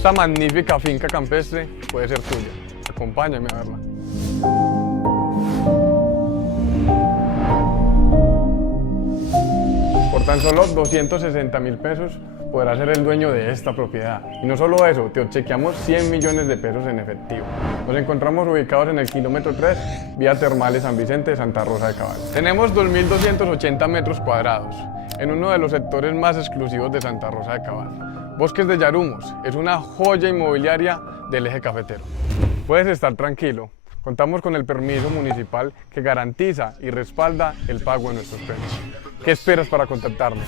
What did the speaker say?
Esta magnífica finca campestre puede ser tuya. Acompáñame a verla. Por tan solo 260.000 pesos podrás ser el dueño de esta propiedad. Y no solo eso, te obsequiamos 100 millones de pesos en efectivo. Nos encontramos ubicados en el kilómetro 3, vía Termales San Vicente de Santa Rosa de Cabal. Tenemos 2.280 metros cuadrados en uno de los sectores más exclusivos de Santa Rosa de Cabal. Bosques de Yarumos es una joya inmobiliaria del eje cafetero. Puedes estar tranquilo. Contamos con el permiso municipal que garantiza y respalda el pago de nuestros precios. ¿Qué esperas para contactarnos?